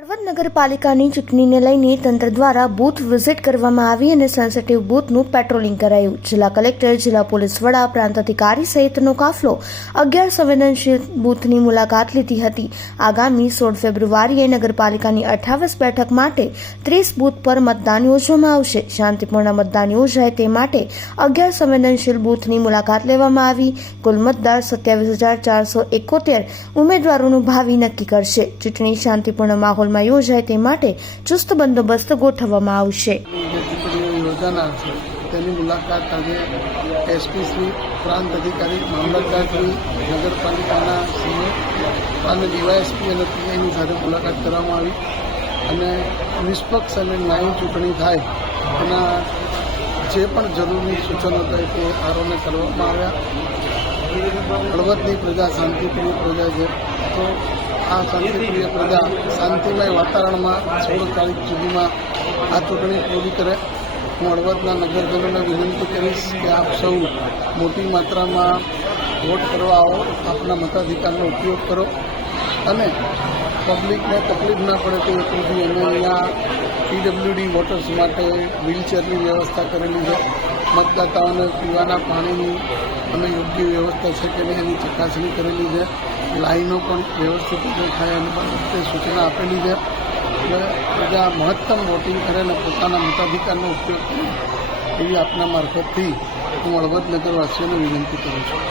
હળવદ નગરપાલિકાની ચૂંટણીને લઈને તંત્ર દ્વારા બૂથ વિઝિટ કરવામાં આવી અને સેન્સિટિવ બૂથનું પેટ્રોલિંગ કરાયું. જિલ્લા કલેક્ટર, જિલ્લા પોલીસ વડા, પ્રાંત અધિકારી સહિતનો કાફલો 11 સંવેદનશીલ બૂથની મુલાકાત લીધી હતી. આગામી 16 ફેબ્રુઆરીએ નગરપાલિકાની 28 બેઠક માટે 30 બૂથ પર મતદાન યોજવામાં આવશે. શાંતિપૂર્ણ મતદાન યોજાય તે માટે 11 સંવેદનશીલ બૂથની મુલાકાત લેવામાં આવી. કુલ મતદાર 27,471 ઉમેદવારોનું ભાવિ નક્કી કરશે. ચૂંટણી શાંતિપૂર્ણ માહોલ યોજાય તે માટે ચુસ્ત બંદોબસ્ત ગોઠવવામાં આવશે. યોજાનાર છે તેની મુલાકાત આજે એસપી શ્રી, પ્રાંત અધિકારી, મામલતદાર શ્રી, નગરપાલિકાના સીઓ અને ડીવાયએસપી અને પીઆઈની સાથે મુલાકાત કરવામાં આવી અને નિષ્પક્ષ અને ન્યાયી ચૂંટણી થાય એના જે પણ જરૂરી સૂચનો થાય તે આરોને કરવામાં આવ્યા. હળવદની પ્રજા શાંતિપ્રિય પ્રજા છે, તો આ શાંતિપ્રિય પ્રજા શાંતિમય વાતાવરણમાં 16 તારીખ સુધીમાં આ ચૂંટણી પૂરી કરે. હું હળવદના નગરજનોને વિનંતી કરીશ કે આપ સૌ મોટી માત્રામાં વોટ કરવા આવો, આપના મતાધિકારનો ઉપયોગ કરો અને પબ્લિકને તકલીફ ના પડે તે હેતુથી અમે અહીંયા પીડબ્લ્યુડી વોટર્સ માટે વ્હીલચેરની વ્યવસ્થા કરેલી છે. મતદાતાઓને પીવાના પાણીની અને યોગ્ય વ્યવસ્થા છે કે નહીં એની ચકાસણી કરેલી છે. લાઈનો પણ વ્યવસ્થિત થાય એની બાબતે સૂચના આપેલી છે. એટલે બધા મહત્તમ વોટિંગ કરે અને પોતાના મતાધિકારનો ઉપયોગ કરે એવી આપના મારફતથી હું હળવદ નગરવાસીઓને વિનંતી કરું છું.